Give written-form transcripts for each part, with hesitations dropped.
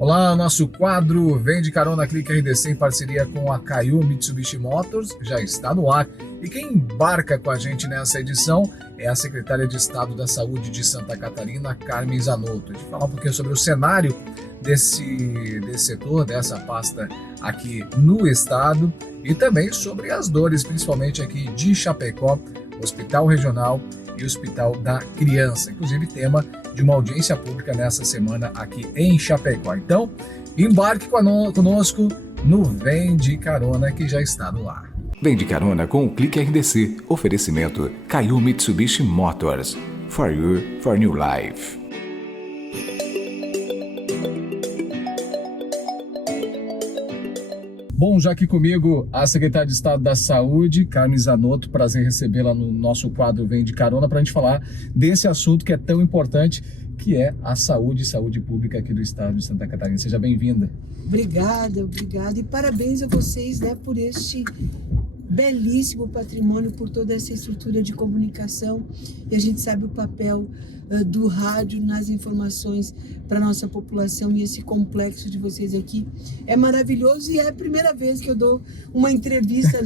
Olá, nosso quadro Vem de Carona Clique RDC em parceria com a Kaiô Mitsubishi Motors já está no ar. E quem embarca com a gente nessa edição é a Secretária de Estado da Saúde de Santa Catarina, Carmen Zanotto. A gente falar um pouquinho sobre o cenário desse setor, dessa pasta aqui no estado e também sobre as dores, principalmente aqui de Chapecó, Hospital Regional e Hospital da Criança, inclusive tema de uma audiência pública nessa semana aqui em Chapecó. Então, embarque conosco no Vem de Carona, que já está no ar. Vem de carona com o Clique RDC. Oferecimento Kaiô Mitsubishi Motors. For you, for new life. Bom, já aqui comigo a Secretária de Estado da Saúde, Carmen Zanotto, prazer recebê-la no nosso quadro Vem de Carona para a gente falar desse assunto que é tão importante, que é a saúde pública aqui do estado de Santa Catarina. Seja bem-vinda. Obrigada. E parabéns a vocês, por este belíssimo patrimônio, por toda essa estrutura de comunicação. E a gente sabe o papel do rádio nas informações para a nossa população, e esse complexo de vocês aqui é maravilhoso, e é a primeira vez que eu dou uma entrevista,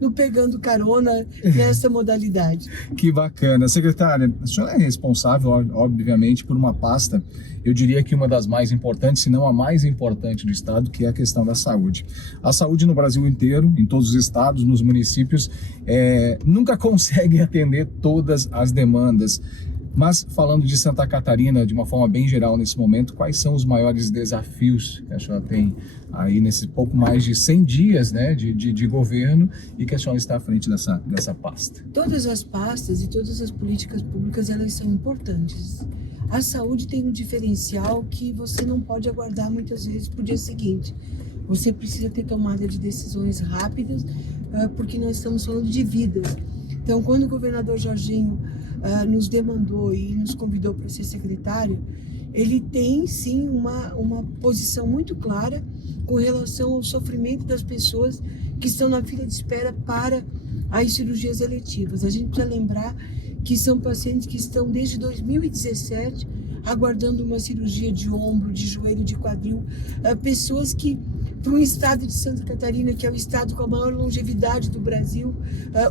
no Pegando Carona, nessa modalidade. Que bacana. Secretária, a senhora é responsável, obviamente, por uma pasta, eu diria que uma das mais importantes, se não a mais importante do estado, que é a questão da saúde. A saúde no Brasil inteiro, em todos os estados, nos municípios, nunca consegue atender todas as demandas. Mas falando de Santa Catarina, de uma forma bem geral nesse momento, quais são os maiores desafios que a senhora tem aí nesse pouco mais de 100 dias de governo e que a senhora está à frente dessa pasta? Todas as pastas e todas as políticas públicas, elas são importantes. A saúde tem um diferencial que você não pode aguardar muitas vezes para o dia seguinte. Você precisa ter tomada de decisões rápidas, porque nós estamos falando de vidas. Então, quando o governador Jorginho nos demandou e nos convidou para ser secretário, ele tem sim uma posição muito clara com relação ao sofrimento das pessoas que estão na fila de espera para as cirurgias eletivas. A gente precisa lembrar que são pacientes que estão desde 2017 aguardando uma cirurgia de ombro, de joelho, de quadril, pessoas que, para um estado de Santa Catarina, que é o estado com a maior longevidade do Brasil,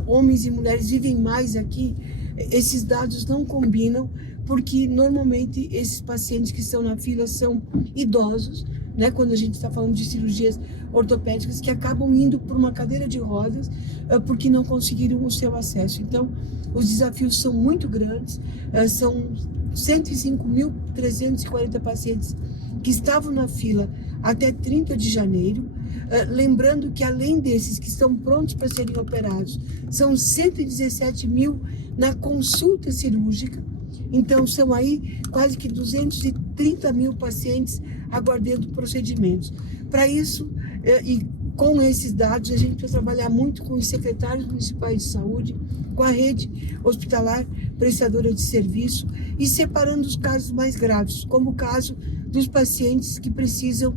homens e mulheres vivem mais aqui, esses dados não combinam, porque normalmente esses pacientes que estão na fila são idosos, quando a gente está falando de cirurgias ortopédicas, que acabam indo por uma cadeira de rodas porque não conseguiram o seu acesso. Então, os desafios são muito grandes, são 105.340 pacientes que estavam na fila até 30 de janeiro, lembrando que além desses que estão prontos para serem operados, são 117 mil na consulta cirúrgica, então são aí quase que 230 mil pacientes aguardando procedimentos. Para isso, e com esses dados, a gente precisa trabalhar muito com os secretários municipais de saúde, com a rede hospitalar prestadora de serviço e separando os casos mais graves, como o caso dos pacientes que precisam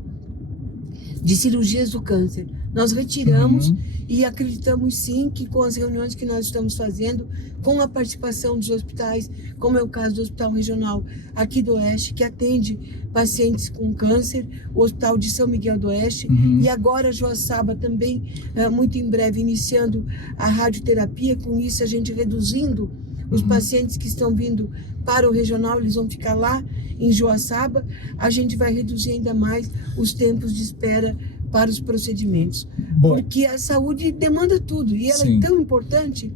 de cirurgias do câncer. Nós retiramos e acreditamos sim que com as reuniões que nós estamos fazendo, com a participação dos hospitais, como é o caso do Hospital Regional aqui do Oeste, que atende pacientes com câncer, o Hospital de São Miguel do Oeste, e agora Joaçaba também, muito em breve, iniciando a radioterapia, com isso a gente reduzindo os pacientes que estão vindo para o regional, eles vão ficar lá em Joaçaba, a gente vai reduzir ainda mais os tempos de espera para os procedimentos. Bom, porque a saúde demanda tudo, e ela é tão importante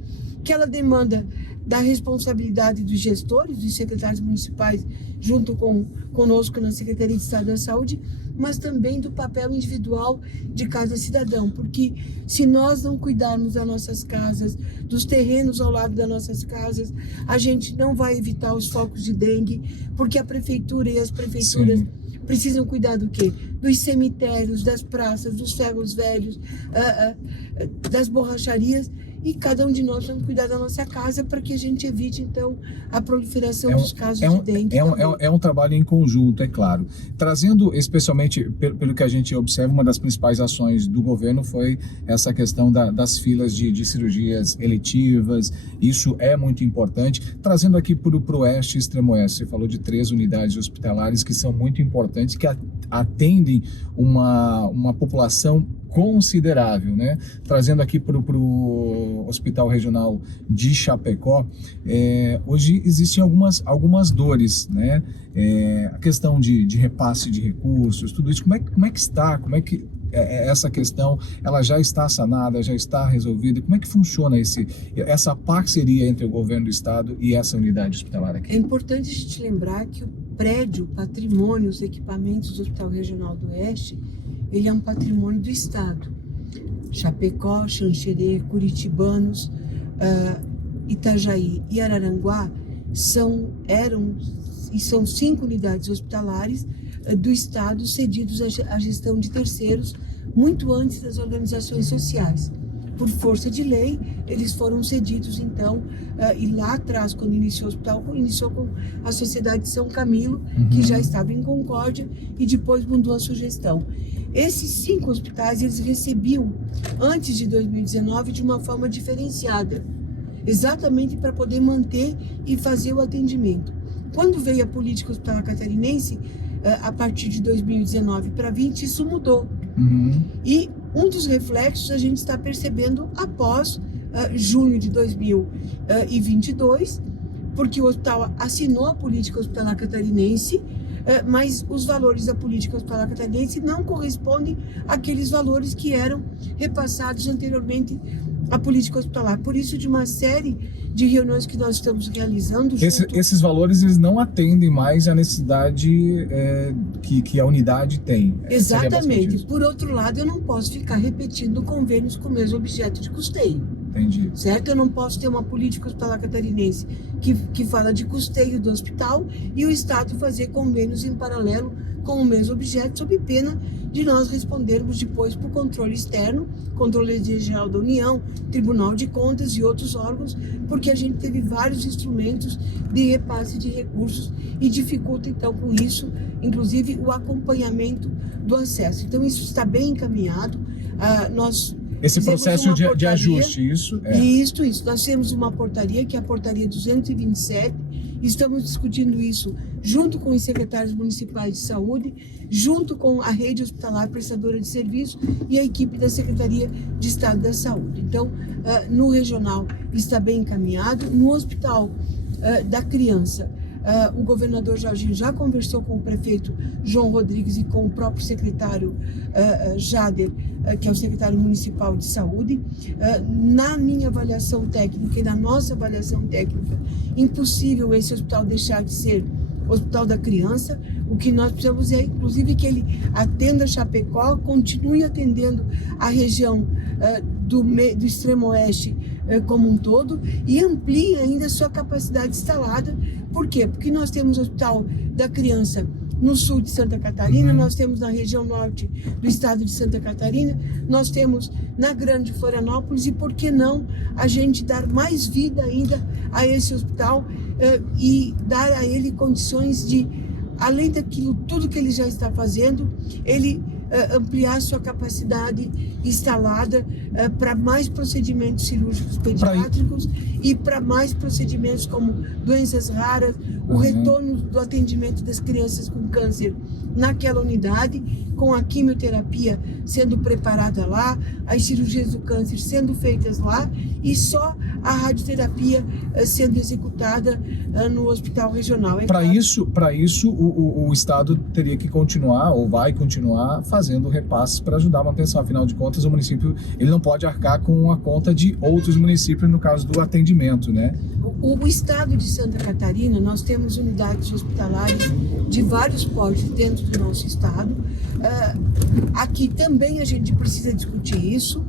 que ela demanda da responsabilidade dos gestores, dos secretários municipais, junto conosco na Secretaria de Estado da Saúde, mas também do papel individual de cada cidadão, porque se nós não cuidarmos das nossas casas, dos terrenos ao lado das nossas casas, a gente não vai evitar os focos de dengue, porque a prefeitura e as prefeituras precisam cuidar do quê? Dos cemitérios, das praças, dos ferros velhos, das borracharias, e cada um de nós vamos cuidar da nossa casa para que a gente evite, então, a proliferação dos casos de dengue. É um trabalho em conjunto, é claro. Trazendo, especialmente, pelo que a gente observa, uma das principais ações do governo foi essa questão das filas de cirurgias eletivas. Isso é muito importante. Trazendo aqui para o Oeste e Extremo Oeste, você falou de 3 unidades hospitalares que são muito importantes, que atendem uma população considerável, né? Trazendo aqui para o Hospital Regional de Chapecó, hoje existem algumas dores, né? A questão de repasse de recursos, tudo isso, como é que está? Como é que essa questão, ela já está sanada, já está resolvida? Como é que funciona essa parceria entre o governo do estado e essa unidade hospitalar aqui? É importante a gente lembrar que o prédio, o patrimônio, os equipamentos do Hospital Regional do Oeste, ele é um patrimônio do estado. Chapecó, Xanxerê, Curitibanos, Itajaí e Araranguá são 5 unidades hospitalares do estado cedidos à gestão de terceiros muito antes das organizações sociais. Por força de lei, eles foram cedidos, então, e lá atrás, quando iniciou o hospital, iniciou com a Sociedade de São Camilo, que já estava em Concórdia, e depois mudou a sua gestão. Esses 5 hospitais, eles recebiam, antes de 2019, de uma forma diferenciada, exatamente para poder manter e fazer o atendimento. Quando veio a política hospitalar catarinense, a partir de 2019 para 2020, isso mudou. E um dos reflexos a gente está percebendo após junho de 2022, porque o hospital assinou a política hospitalar catarinense, mas os valores da política hospitalar catarinense não correspondem àqueles valores que eram repassados anteriormente à política hospitalar. Por isso, de uma série de reuniões que nós estamos realizando... Esses valores, eles não atendem mais à necessidade que a unidade tem. Exatamente. Por outro lado, eu não posso ficar repetindo convênios com o mesmo objeto de custeio. Entendi. Certo? Eu não posso ter uma política hospitalar catarinense que fala de custeio do hospital e o Estado fazer convênios em paralelo com o mesmo objeto, sob pena de nós respondermos depois por controle externo, Controle Geral da União, Tribunal de Contas e outros órgãos, porque a gente teve vários instrumentos de repasse de recursos e dificulta, então, com isso, inclusive, o acompanhamento do acesso. Então, isso está bem encaminhado. Esse processo de ajuste, isso? Isso. Nós temos uma portaria, que é a portaria 227, estamos discutindo isso junto com os secretários municipais de saúde, junto com a rede hospitalar prestadora de serviço e a equipe da Secretaria de Estado da Saúde. Então, no regional está bem encaminhado. No Hospital da Criança, o governador Jorginho já conversou com o prefeito João Rodrigues e com o próprio secretário Jader, que é o secretário municipal de saúde. Na minha avaliação técnica e na nossa avaliação técnica, impossível esse hospital deixar de ser Hospital da Criança. O que nós precisamos é, inclusive, que ele atenda Chapecó, continue atendendo a região do Extremo Oeste como um todo e amplie ainda a sua capacidade instalada. Por quê? Porque nós temos o Hospital da Criança no sul de Santa Catarina, nós temos na região norte do estado de Santa Catarina, nós temos na Grande Florianópolis, e por que não a gente dar mais vida ainda a esse hospital e dar a ele condições de, além daquilo tudo que ele já está fazendo, ele ampliar sua capacidade instalada para mais procedimentos cirúrgicos pediátricos e para mais procedimentos como doenças raras, o retorno do atendimento das crianças com câncer naquela unidade, com a quimioterapia sendo preparada lá, as cirurgias do câncer sendo feitas lá e só a radioterapia sendo executada no hospital regional. Para isso, o Estado teria que continuar, ou vai continuar, fazendo repasses para ajudar a manutenção. Afinal de contas, o município ele não pode arcar com a conta de outros municípios no caso do atendimento, né? O estado de Santa Catarina, nós temos unidades hospitalares de vários portes dentro do nosso estado. Aqui também a gente precisa discutir isso.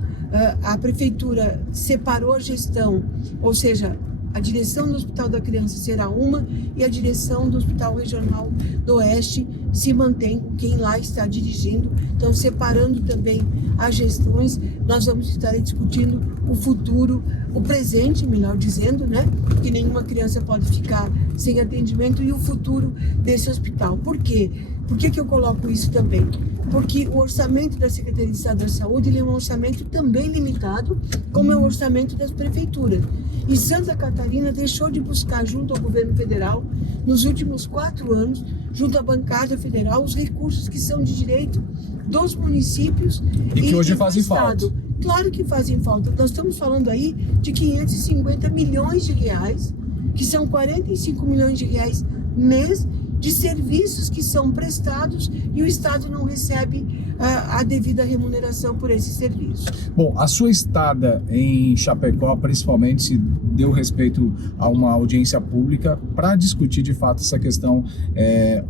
A prefeitura separou a gestão, ou seja, a direção do Hospital da Criança será uma e a direção do Hospital Regional do Oeste se mantém com quem lá está dirigindo. Então, separando também as gestões, nós vamos estar discutindo o futuro o presente, melhor dizendo, né? Que nenhuma criança pode ficar sem atendimento, e o futuro desse hospital. Por quê? Por que eu coloco isso também? Porque o orçamento da Secretaria de Estado da Saúde ele é um orçamento também limitado, como é o orçamento das prefeituras. E Santa Catarina deixou de buscar junto ao governo federal, nos últimos 4 anos, junto à bancada federal, os recursos que são de direito dos municípios e que hoje do fazem Estado. falta. Claro que fazem falta. Nós estamos falando aí de 550 milhões de reais, que são 45 milhões de reais mês, de serviços que são prestados e o Estado não recebe a devida remuneração por esses serviços. Bom, a sua estada em Chapecó, principalmente, se deu respeito a uma audiência pública para discutir de fato essa questão.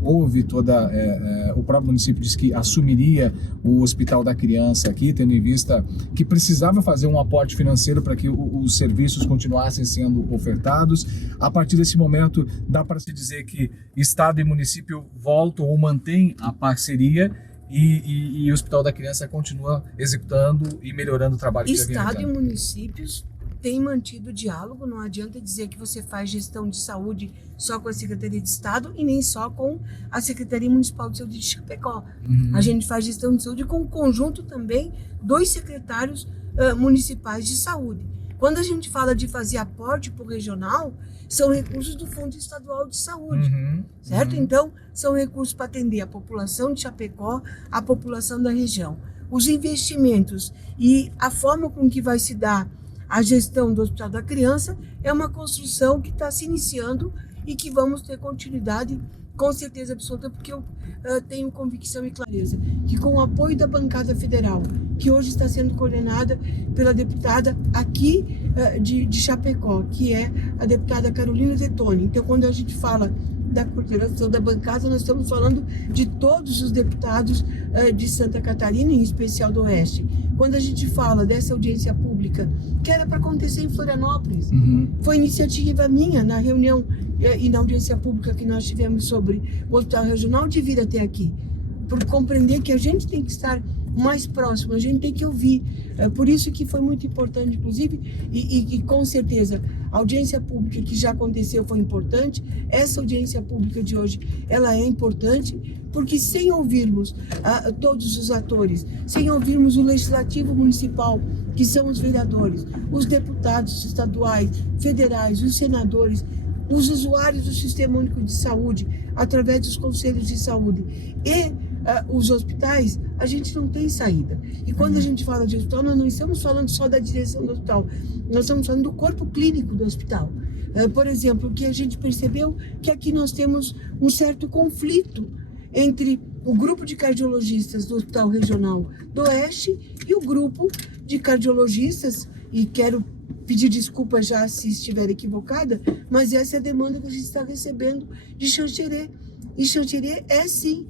Houve o próprio município disse que assumiria o Hospital da Criança aqui, tendo em vista que precisava fazer um aporte financeiro para que os serviços continuassem sendo ofertados. A partir desse momento, dá para se dizer que Estado e município voltam ou mantêm a parceria e o Hospital da Criança continua executando e melhorando o trabalho que já vinha Estado e realizando. municípios têm mantido o diálogo, não adianta dizer que você faz gestão de saúde só com a Secretaria de Estado e nem só com a Secretaria Municipal de Saúde de Chapecó. A gente faz gestão de saúde com o conjunto também dos secretários municipais de saúde. Quando a gente fala de fazer aporte para o regional, são recursos do Fundo Estadual de Saúde, certo? Então, são recursos para atender a população de Chapecó, a população da região. Os investimentos e a forma com que vai se dar a gestão do Hospital da Criança é uma construção que está se iniciando e que vamos ter continuidade com certeza absoluta, porque eu tenho convicção e clareza que com o apoio da bancada federal, que hoje está sendo coordenada pela deputada aqui de Chapecó, que é a deputada Carolina Detoni. Então, quando a gente fala da coordenação da bancada, nós estamos falando de todos os deputados de Santa Catarina, em especial do Oeste. Quando a gente fala dessa audiência pública, que era para acontecer em Florianópolis, foi iniciativa minha na reunião e na audiência pública que nós tivemos sobre o Hospital Regional, de vir até aqui, por compreender que a gente tem que estar mais próximo, a gente tem que ouvir. Por isso que foi muito importante, inclusive, e com certeza a audiência pública que já aconteceu foi importante. Essa audiência pública de hoje, ela é importante, porque sem ouvirmos todos os atores, sem ouvirmos o Legislativo Municipal, que são os vereadores, os deputados estaduais, federais, os senadores, os usuários do Sistema Único de Saúde, através dos conselhos de saúde e os hospitais, a gente não tem saída. E quando a gente fala de hospital, nós não estamos falando só da direção do hospital, nós estamos falando do corpo clínico do hospital. Por exemplo, o que a gente percebeu que aqui nós temos um certo conflito entre o grupo de cardiologistas do Hospital Regional do Oeste e o grupo de cardiologistas, e quero pedir desculpa já se estiver equivocada, mas essa é a demanda que a gente está recebendo de Xanxerê. E Xanxerê é sim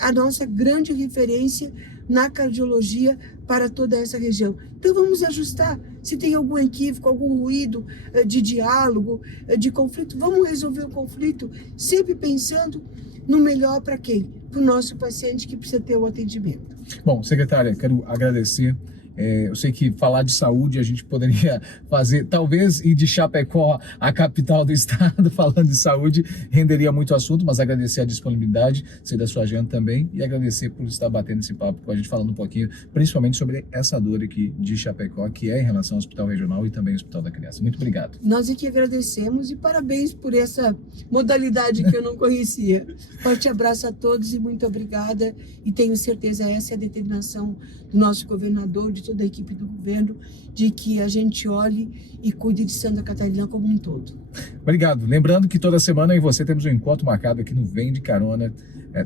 a nossa grande referência na cardiologia para toda essa região. Então vamos ajustar. Se tem algum equívoco, algum ruído de diálogo, de conflito, vamos resolver o conflito sempre pensando no melhor para quem? Para o nosso paciente que precisa ter o atendimento. Bom, secretária, quero agradecer. Eu sei que falar de saúde a gente poderia fazer, talvez ir de Chapecó, a capital do estado, falando de saúde, renderia muito assunto, mas agradecer a disponibilidade, sei da sua agenda também, e agradecer por estar batendo esse papo com a gente, falando um pouquinho, principalmente sobre essa dor aqui de Chapecó, que é em relação ao Hospital Regional e também ao Hospital da Criança. Muito obrigado. Nós aqui agradecemos e parabéns por essa modalidade que eu não conhecia. Forte abraço a todos e muito obrigada, e tenho certeza essa é a determinação do nosso governador, de toda a equipe do governo, de que a gente olhe e cuide de Santa Catarina como um todo. Obrigado. Lembrando que toda semana eu e você temos um encontro marcado aqui no Vem de Carona,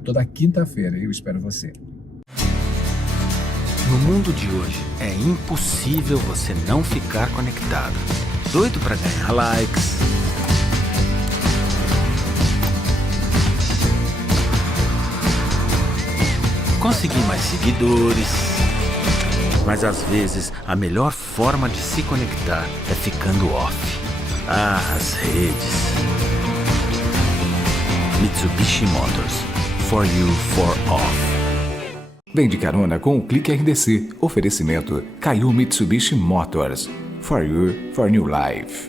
toda quinta-feira. Eu espero você. No mundo de hoje, é impossível você não ficar conectado. Doido para ganhar likes, conseguir mais seguidores. Mas às vezes, a melhor forma de se conectar é ficando off. As redes. Mitsubishi Motors. For you, for off. Vem de carona com o Clique RDC. Oferecimento Caiu Mitsubishi Motors. For You, For New Life.